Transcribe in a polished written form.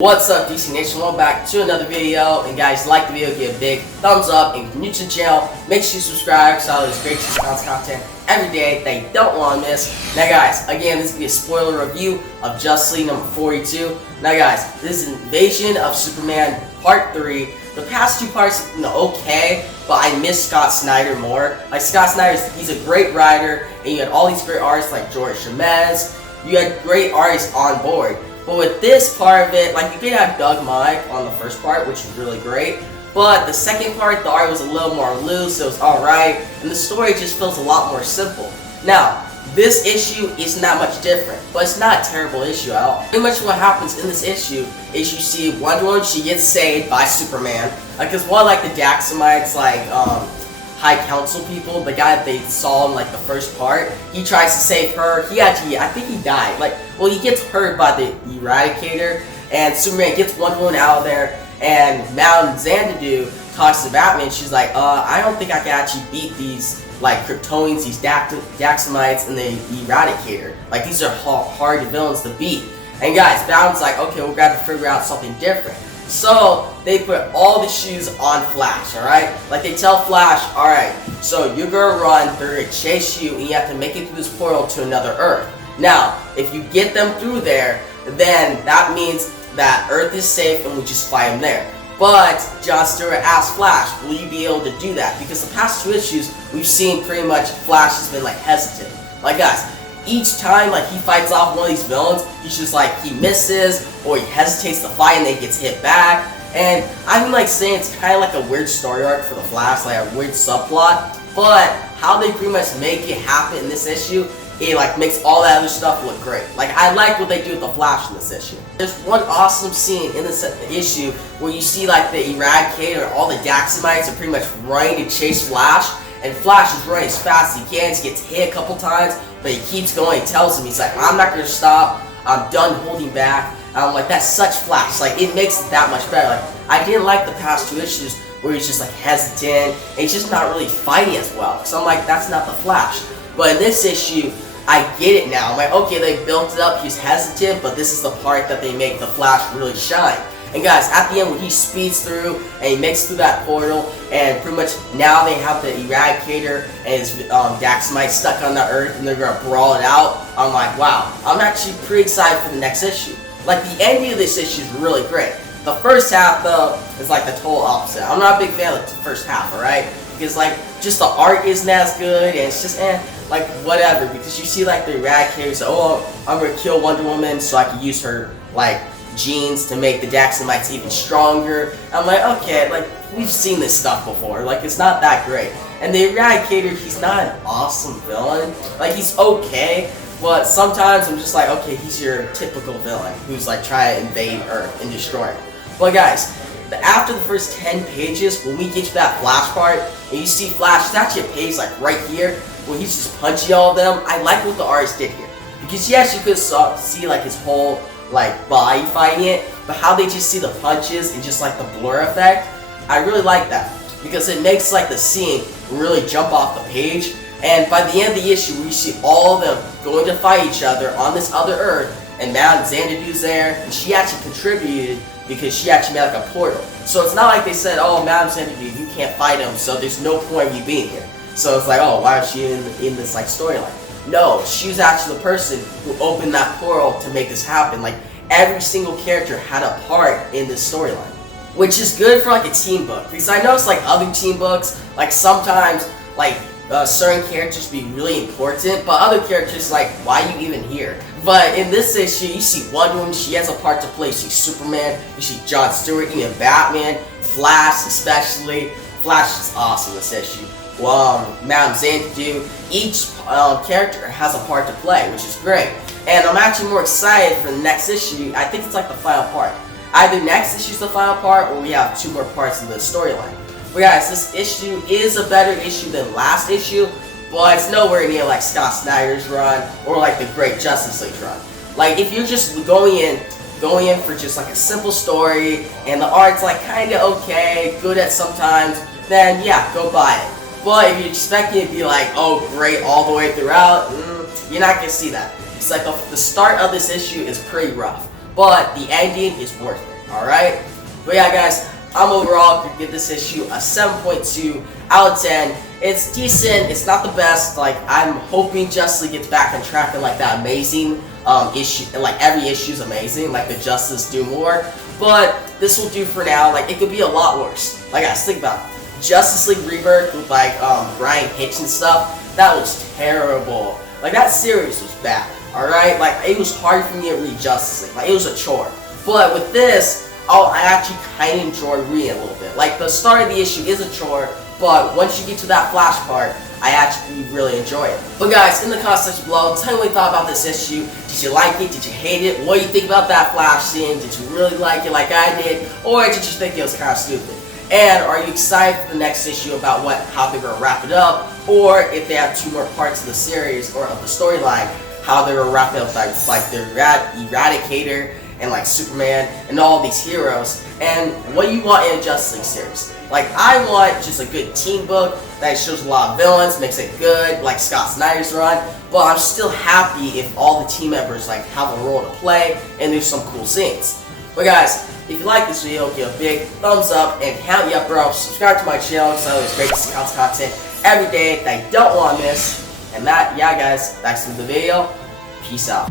What's up, DC Nation? Welcome back to another video. And guys, like the video, give a big thumbs up. And if you're new to the channel, make sure you subscribe because all this great content every day that you don't want to miss. Now guys, again, this is going to be a spoiler review of Justice League number 42. Now guys, this is Invasion of Superman Part 3. The past two parts, okay, but I miss Scott Snyder more. Like, Scott Snyder, he's a great writer, and you had all these great artists like George Chemez. You had great artists on board. But with this part of it, like, you did have Doug Mike on the first part, which was really great. But the second part, the art was a little more loose, it was alright, and the story just feels a lot more simple. Now, this issue isn't that much different, but it's not a terrible issue at all. Pretty much what happens in this issue is you see Wonder Woman, she gets saved by Superman. Because one, like, the Daxamites, like, High Council people, the guy that they saw in like the first part, he tries to save her. He actually, I think he died. Like, well, he gets hurt by the Eradicator, and Superman gets Wonder Woman out of there, and now Xanadu talks to Batman. She's like, I don't think I can actually beat these like Kryptonians, these Daxamites, and the Eradicator. Like, these are hard villains to beat. And guys, Batman's like, okay, we're gonna have to figure out something different. So, they put all the shoes on Flash, alright? Like, they tell Flash, alright, so you're gonna run, they're gonna chase you, and you have to make it through this portal to another Earth. Now, if you get them through there, then that means that Earth is safe and we just fight them there. But, John Stewart asks Flash, will you be able to do that? Because the past two issues, we've seen pretty much Flash has been, like, hesitant. Like, guys, each time, like, he fights off one of these villains, he's just like, he misses, or he hesitates to fight and then gets hit back. And I'm like saying it's kind of like a weird story arc for the Flash, like a weird subplot. But how they pretty much make it happen in this issue, it like makes all that other stuff look great. Like, I like what they do with the Flash in this issue. There's one awesome scene in this issue where you see like the Eradicator, all the Daxamites are pretty much running to chase Flash. And Flash is running as fast as he can. He gets hit a couple times, but he keeps going. He tells him, he's like, I'm not going to stop. I'm done holding back. And I'm like, that's such Flash. Like, it makes it that much better. Like, I didn't like the past two issues where he's just like hesitant and he's just not really fighting as well. So I'm like, that's not the Flash. But in this issue, I get it now. I'm like, okay, they built it up. He's hesitant, but this is the part that they make the Flash really shine. And guys, at the end when he speeds through and he makes through that portal, and pretty much now they have the Eradicator and his Daxamite stuck on the Earth and they're gonna brawl it out, I'm like, wow, I'm actually pretty excited for the next issue. Like, the ending of this issue is really great. The first half, though, is like the total opposite. I'm not a big fan of the first half, alright? Because, like, just the art isn't as good, and it's just, like, whatever. Because you see, like, the Eradicator say, oh, I'm gonna kill Wonder Woman so I can use her, like, genes to make the Daxamites even stronger. I'm like, okay, like, we've seen this stuff before. Like, it's not that great. And the Eradicator, he's not an awesome villain. Like, he's okay. But sometimes I'm just like, okay, he's your typical villain who's like trying to invade Earth and destroy it. But guys, after the first 10 pages, when we get to that Flash part, and you see Flash, it's actually a page like right here, where he's just punching all of them. I like what the artist did here. Because yes, you could see like his whole like body fighting it, but how they just see the punches and just like the blur effect, I really like that. Because it makes like the scene really jump off the page. And by the end of the issue, we see all of them going to fight each other on this other Earth, and Madame Xanadu's there, and she actually contributed because she actually made like a portal. So it's not like they said, oh, Madame Xanadu, you can't fight him, so there's no point in you being here. So it's like, oh, why is she in this like storyline? No, she was actually the person who opened that portal to make this happen. Like, every single character had a part in this storyline, which is good for like a team book. Because I noticed like other team books, like sometimes like certain characters be really important, but other characters like, why are you even here? But in this issue, you see Wonder Woman, she has a part to play. You see Superman, you see John Stewart, even Batman, Flash especially. Flash is awesome in this issue. Madame Xanadu, each character has a part to play, which is great. And I'm actually more excited for the next issue. I think it's like the final part. Either next issue is the final part, or we have 2 more parts in the storyline. But guys, this issue is a better issue than last issue, but it's nowhere near like Scott Snyder's run or like the Great Justice League run. Like, if you're just going in for just like a simple story and the art's like kinda okay, good at sometimes, then yeah, go buy it. But if you're expecting it to be like, oh great all the way throughout, you're not gonna see that. It's like the start of this issue is pretty rough, but the ending is worth it. Alright? But yeah, guys, I'm overall gonna give this issue a 7.2 out of 10. It's decent, it's not the best. Like, I'm hoping Justice League gets back on track and like that amazing issue, and like every issue is amazing, like the Justice do more. But this will do for now. Like, it could be a lot worse. Like, guys, think about it. Justice League Rebirth with like Brian Hitch and stuff, that was terrible. Like, that series was bad. Alright? Like, it was hard for me to read Justice League. Like, it was a chore. But with this, I actually kind of enjoy reading a little bit. Like, the start of the issue is a chore, but once you get to that flash part, I actually really enjoy it. But guys, in the comment section below, tell me what you thought about this issue. Did you like it? Did you hate it? What do you think about that flash scene? Did you really like it like I did? Or did you think it was kind of stupid? And are you excited for the next issue about how they're going to wrap it up? Or if they have 2 more parts of the series or of the storyline, how they're going to wrap it up like the Eradicator and like Superman and all these heroes, and what do you want in a Justice League series? Like, I want just a good team book that shows a lot of villains, makes it good, like Scott Snyder's run, but I'm still happy if all the team members like have a role to play and there's some cool scenes. But guys, if you like this video, give a big thumbs up and count me up, bro. Subscribe to my channel because I always great to see content every day that I don't want to miss. And yeah guys, that's the video. Peace out.